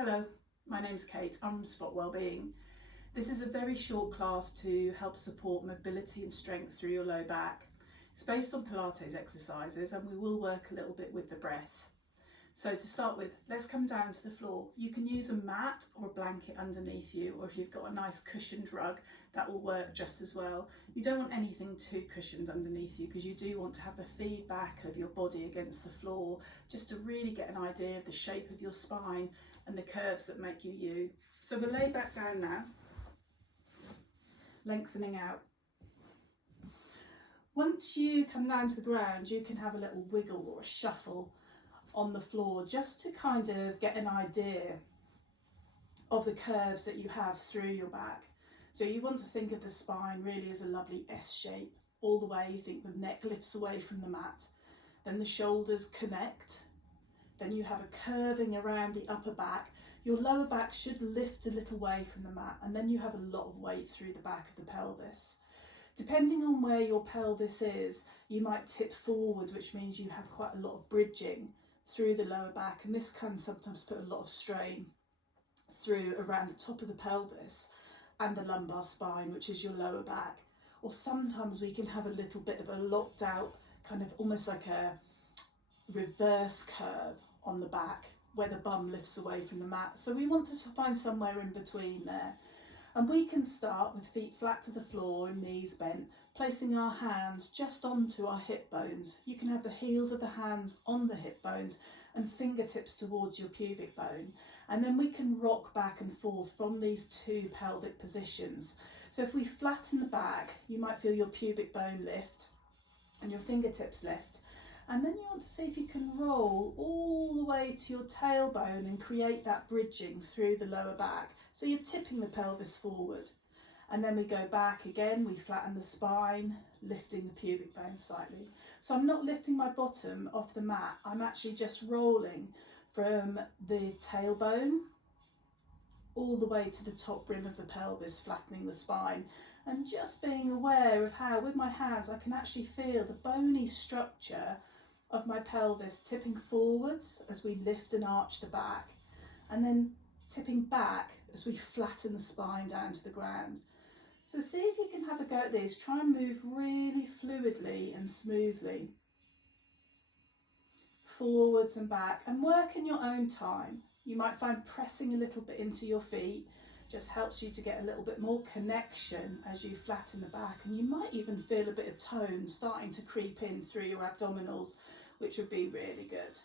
Hello, my name's Kate. I'm from Spot Wellbeing. This is a very short class to help support mobility and strength through your low back. It's based on Pilates exercises and we will work a little bit with the breath. So to start with, let's come down to the floor. You can use a mat or a blanket underneath you, or if you've got a nice cushioned rug, that will work just as well. You don't want anything too cushioned underneath you because you do want to have the feedback of your body against the floor just to really get an idea of the shape of your spine and the curves that make you you. So we'll lay back down now, lengthening out. Once you come down to the ground, you can have a little wiggle or a shuffle on the floor just to kind of get an idea of the curves that you have through your back. So you want to think of the spine really as a lovely S shape all the way. You think the neck lifts away from the mat, then the shoulders connect, then you have a curving around the upper back. Your lower back should lift a little way from the mat, and then you have a lot of weight through the back of the pelvis. Depending on where your pelvis is, you might tip forward, which means you have quite a lot of bridging through the lower back, and this can sometimes put a lot of strain through around the top of the pelvis and the lumbar spine, which is your lower back. Or sometimes we can have a little bit of a locked out, kind of almost like a reverse curve on the back where the bum lifts away from the mat. So we want to find somewhere in between there. And we can start with feet flat to the floor and knees bent, placing our hands just onto our hip bones. You can have the heels of the hands on the hip bones and fingertips towards your pubic bone. And then we can rock back and forth from these two pelvic positions. So if we flatten the back, you might feel your pubic bone lift and your fingertips lift. And then you want to see if you can roll all the way to your tailbone and create that bridging through the lower back. So you're tipping the pelvis forward. And then we go back again, we flatten the spine, lifting the pubic bone slightly. So I'm not lifting my bottom off the mat, I'm actually just rolling from the tailbone all the way to the top rim of the pelvis, flattening the spine. And just being aware of how, with my hands, I can actually feel the bony structure of my pelvis tipping forwards as we lift and arch the back, and then tipping back as we flatten the spine down to the ground. So see if you can have a go at this. Try and move really fluidly and smoothly, forwards and back, and work in your own time. You might find pressing a little bit into your feet just helps you to get a little bit more connection as you flatten the back, and you might even feel a bit of tone starting to creep in through your abdominals, which would be really good.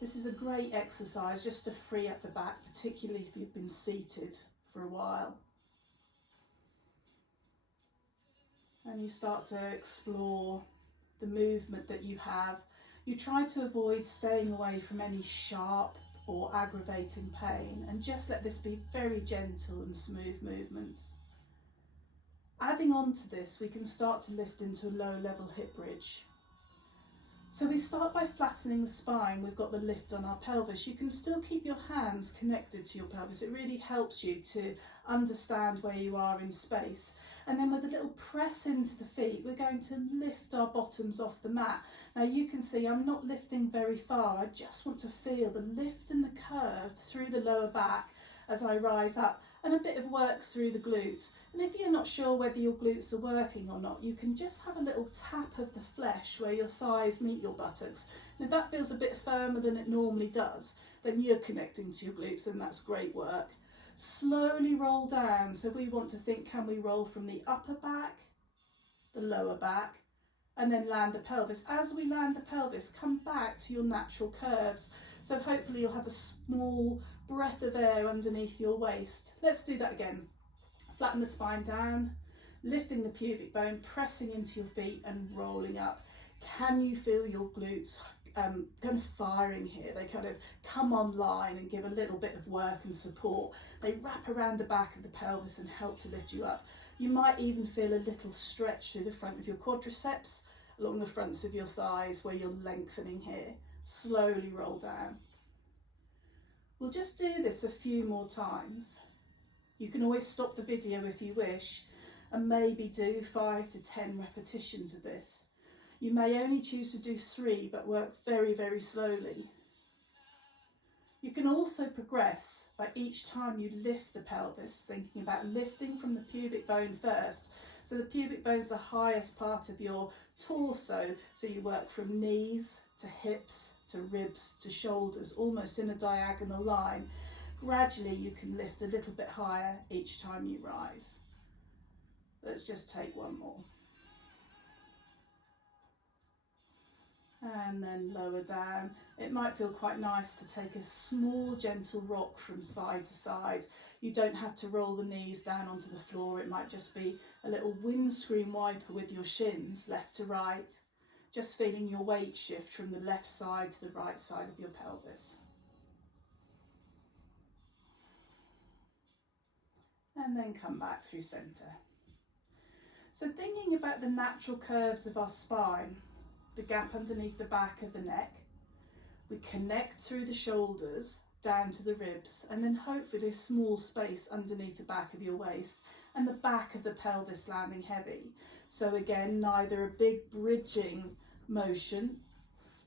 This is a great exercise just to free up the back, particularly if you've been seated for a while. And you start to explore the movement that you have. You try to avoid staying away from any sharp or aggravating pain, and just let this be very gentle and smooth movements. Adding on to this, we can start to lift into a low level hip bridge. So we start by flattening the spine. We've got the lift on our pelvis. You can still keep your hands connected to your pelvis. It really helps you to understand where you are in space. And then with a little press into the feet, we're going to lift our bottoms off the mat. Now you can see I'm not lifting very far. I just want to feel the lift and the curve through the lower back as I rise up, and a bit of work through the glutes. And if you're not sure whether your glutes are working or not, you can just have a little tap of the flesh where your thighs meet your buttocks. And if that feels a bit firmer than it normally does, then you're connecting to your glutes, and that's great work. Slowly roll down. So we want to think, can we roll from the upper back, the lower back, and then land the pelvis. As we land the pelvis, come back to your natural curves. So hopefully you'll have a small breath of air underneath your waist. Let's do that again. Flatten the spine down, lifting the pubic bone, pressing into your feet and rolling up. Can you feel your glutes kind of firing here? They kind of come online and give a little bit of work and support. They wrap around the back of the pelvis and help to lift you up. You might even feel a little stretch through the front of your quadriceps, along the fronts of your thighs where you're lengthening here. Slowly roll down. We'll just do this a few more times. You can always stop the video if you wish and maybe do 5 to 10 repetitions of this. You may only choose to do 3, but work very, very slowly. You can also progress by each time you lift the pelvis, thinking about lifting from the pubic bone first. So the pubic bone is the highest part of your torso, so you work from knees to hips to ribs to shoulders, almost in a diagonal line. Gradually you can lift a little bit higher each time you rise. Let's just take one more. And then lower down. It might feel quite nice to take a small gentle rock from side to side. You don't have to roll the knees down onto the floor. It might just be a little windscreen wiper with your shins left to right, just feeling your weight shift from the left side to the right side of your pelvis. And then come back through centre. So thinking about the natural curves of our spine, the gap underneath the back of the neck, we connect through the shoulders down to the ribs, and then hopefully a small space underneath the back of your waist and the back of the pelvis landing heavy. So again, neither a big bridging motion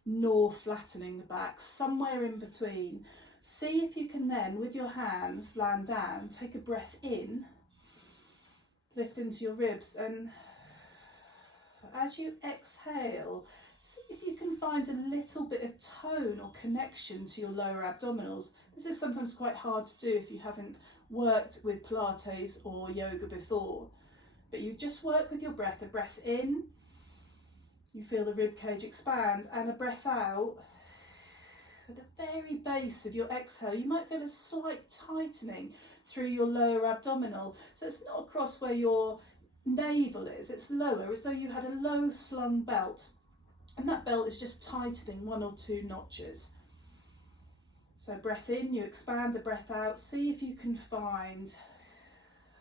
nor flattening the back, somewhere in between. See if you can then, with your hands, land down, take a breath in, lift into your ribs, and as you exhale, see if you can find a little bit of tone or connection to your lower abdominals. This is sometimes quite hard to do if you haven't worked with Pilates or yoga before. But you just work with your breath. A breath in, you feel the rib cage expand, and a breath out. At the very base of your exhale, you might feel a slight tightening through your lower abdominal. So it's not across where your navel is, it's lower, as though you had a low slung belt, and that belt is just tightening 1 or 2 notches. So breath in, you expand, a breath out, see if you can find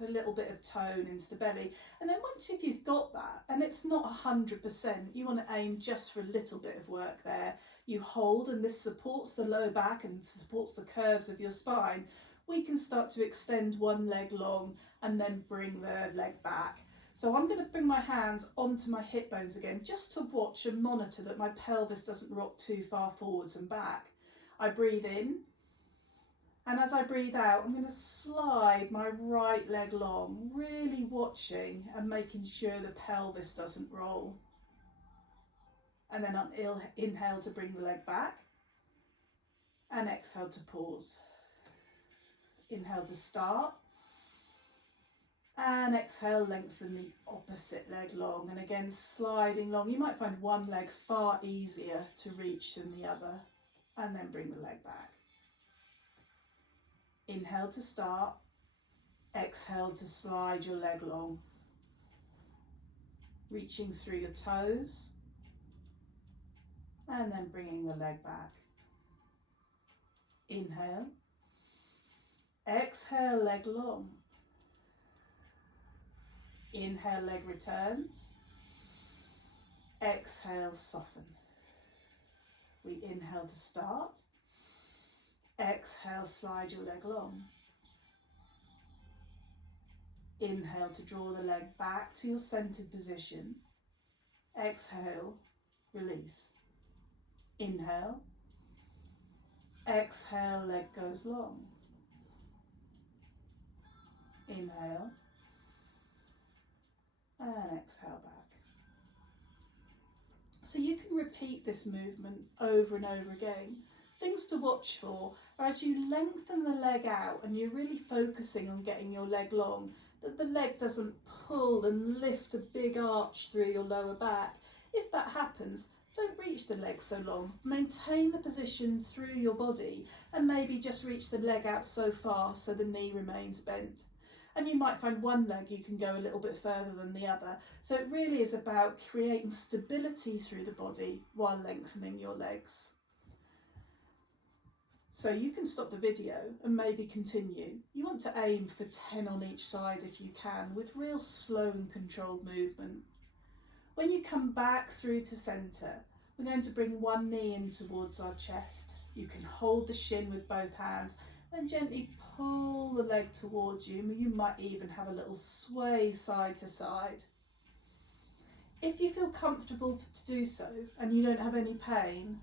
a little bit of tone into the belly. And then once if you've got that, and it's not 100%, you want to aim just for a little bit of work there. You hold, and this supports the lower back and supports the curves of your spine. We can start to extend one leg long and then bring the leg back. So I'm going to bring my hands onto my hip bones again, just to watch and monitor that my pelvis doesn't rock too far forwards and back. I breathe in, and as I breathe out, I'm going to slide my right leg long, really watching and making sure the pelvis doesn't roll. And then I'll inhale to bring the leg back, and exhale to pause. Inhale to start, and exhale, lengthen the opposite leg long, and again sliding long. You might find one leg far easier to reach than the other, and then bring the leg back. Inhale to start, exhale to slide your leg long, reaching through your toes, and then bringing the leg back. Inhale, exhale, leg long. Inhale, leg returns. Exhale, soften. We inhale to start. Exhale, slide your leg long. Inhale to draw the leg back to your centered position. Exhale, release. Inhale. Exhale, leg goes long. Inhale. And exhale back. So you can repeat this movement over and over again. Things to watch for are as you lengthen the leg out and you're really focusing on getting your leg long, that the leg doesn't pull and lift a big arch through your lower back. If that happens, don't reach the leg so long. Maintain the position through your body and maybe just reach the leg out so far so the knee remains bent. And you might find one leg you can go a little bit further than the other. So it really is about creating stability through the body while lengthening your legs. So you can stop the video and maybe continue. You want to aim for 10 on each side if you can, with real slow and controlled movement. When you come back through to centre, we're going to bring one knee in towards our chest. You can hold the shin with both hands and gently pull the leg towards you. You might even have a little sway side to side. If you feel comfortable to do so and you don't have any pain,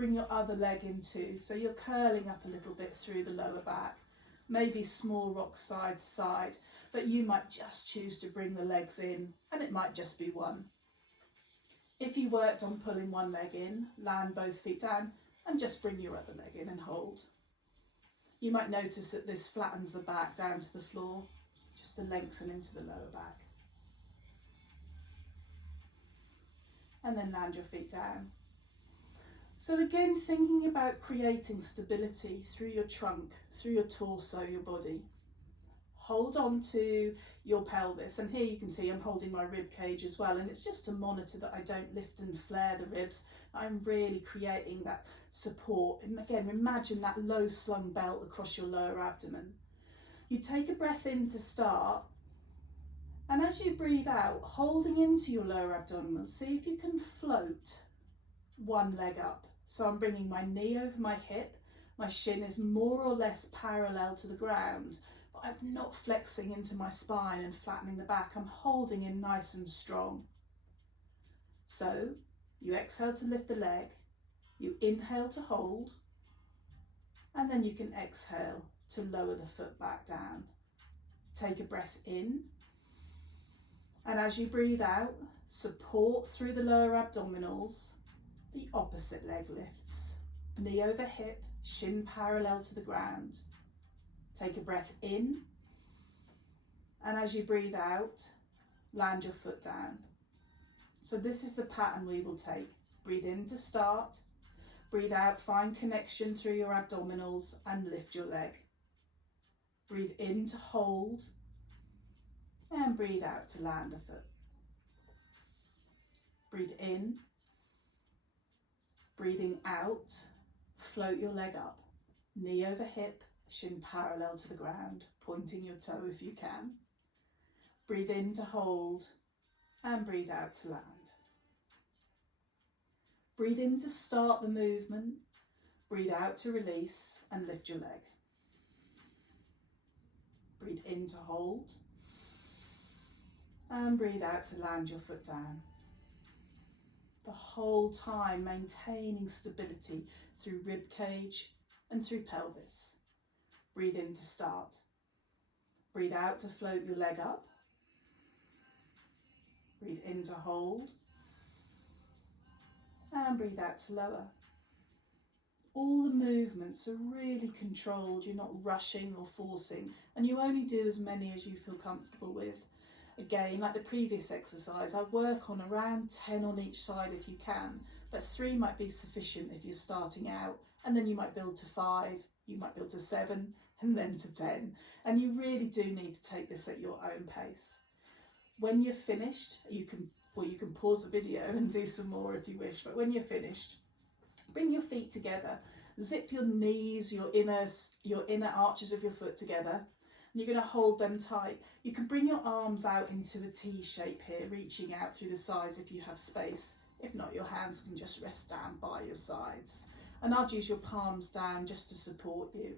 bring your other leg in too. So you're curling up a little bit through the lower back, maybe small rocks side to side, but you might just choose to bring the legs in, and it might just be one. If you worked on pulling one leg in, land both feet down and just bring your other leg in and hold. You might notice that this flattens the back down to the floor, just to lengthen into the lower back. And then land your feet down. So again, thinking about creating stability through your trunk, through your torso, your body. Hold on to your pelvis, and here you can see I'm holding my rib cage as well, and it's just to monitor that I don't lift and flare the ribs. I'm really creating that support. And again, imagine that low slung belt across your lower abdomen. You take a breath in to start, and as you breathe out, holding into your lower abdominals, see if you can float one leg up. So I'm bringing my knee over my hip, my shin is more or less parallel to the ground, but I'm not flexing into my spine and flattening the back. I'm holding in nice and strong. So you exhale to lift the leg, you inhale to hold, and then you can exhale to lower the foot back down. Take a breath in, and as you breathe out, support through the lower abdominals. The opposite leg lifts, knee over hip, shin parallel to the ground. Take a breath in, and as you breathe out, land your foot down. So this is the pattern we will take. Breathe in to start, breathe out, find connection through your abdominals and lift your leg. Breathe in to hold, and breathe out to land the foot. Breathe in, breathing out, float your leg up, knee over hip, shin parallel to the ground, pointing your toe if you can. Breathe in to hold, and breathe out to land. Breathe in to start the movement, breathe out to release and lift your leg. Breathe in to hold, and breathe out to land your foot down. The whole time maintaining stability through rib cage and through pelvis. Breathe in to start. Breathe out to float your leg up. Breathe in to hold. And breathe out to lower. All the movements are really controlled. You're not rushing or forcing, and you only do as many as you feel comfortable with. Again, like the previous exercise, I work on around 10 on each side if you can, but 3 might be sufficient if you're starting out, and then you might build to 5, you might build to 7, and then to 10. And you really do need to take this at your own pace. When you're finished, you can pause the video and do some more if you wish, but when you're finished, bring your feet together, zip your knees, your inner arches of your foot together, and you're going to hold them tight. You can bring your arms out into a T shape here, reaching out through the sides if you have space. If not, your hands can just rest down by your sides. And I'd use your palms down just to support you.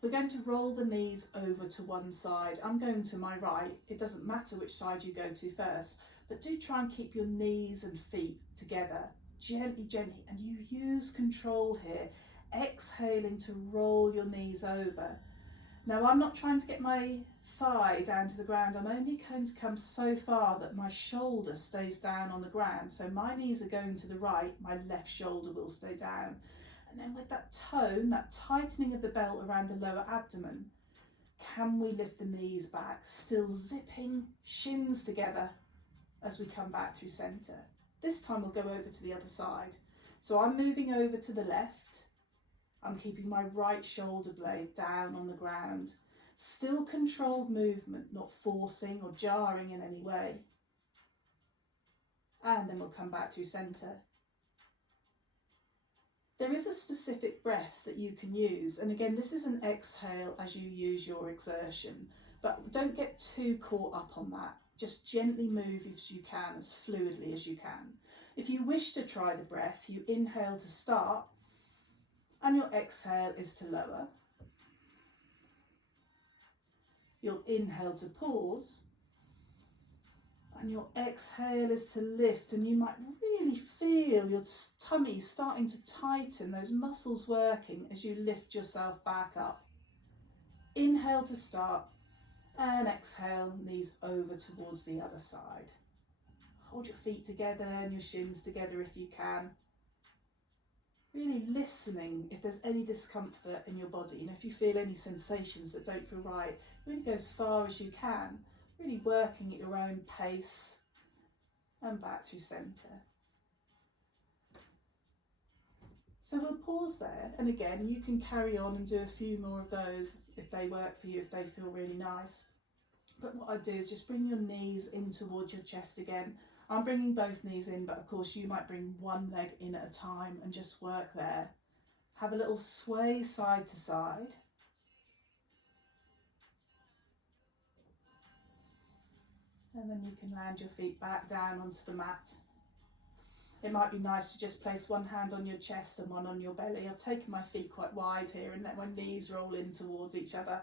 We're going to roll the knees over to one side. I'm going to my right. It doesn't matter which side you go to first, but do try and keep your knees and feet together, gently, gently, and you use control here, exhaling to roll your knees over. Now, I'm not trying to get my thigh down to the ground. I'm only going to come so far that my shoulder stays down on the ground. So my knees are going to the right, my left shoulder will stay down. And then with that tone, that tightening of the belt around the lower abdomen, can we lift the knees back, still zipping shins together as we come back through centre. This time we'll go over to the other side. So I'm moving over to the left. I'm keeping my right shoulder blade down on the ground. Still controlled movement, not forcing or jarring in any way. And then we'll come back through centre. There is a specific breath that you can use. And again, this is an exhale as you use your exertion. But don't get too caught up on that. Just gently move as you can, as fluidly as you can. If you wish to try the breath, you inhale to start. And your exhale is to lower. You'll inhale to pause. And your exhale is to lift, and you might really feel your tummy starting to tighten, those muscles working as you lift yourself back up. Inhale to start, and exhale, knees over towards the other side. Hold your feet together and your shins together if you can. Really listening if there's any discomfort in your body. You know, if you feel any sensations that don't feel right, really go as far as you can. Really working at your own pace and back through centre. So we'll pause there, and again you can carry on and do a few more of those if they work for you, if they feel really nice. But what I do is just bring your knees in towards your chest again. I'm bringing both knees in, but of course you might bring one leg in at a time and just work there. Have a little sway side to side. And then you can land your feet back down onto the mat. It might be nice to just place one hand on your chest and one on your belly. I've taken my feet quite wide here and let my knees roll in towards each other.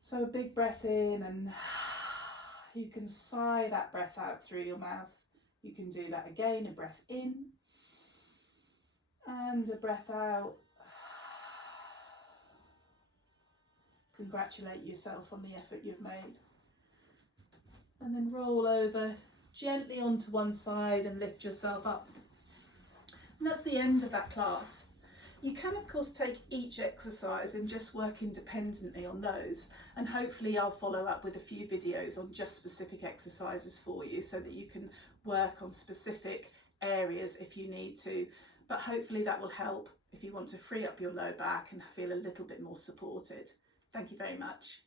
So a big breath in, and you can sigh that breath out through your mouth. You can do that again, a breath in and a breath out. Congratulate yourself on the effort you've made. And then roll over gently onto one side and lift yourself up. And that's the end of that class. You can of course take each exercise and just work independently on those, and hopefully I'll follow up with a few videos on just specific exercises for you so that you can work on specific areas if you need to, but hopefully that will help if you want to free up your low back and feel a little bit more supported. Thank you very much.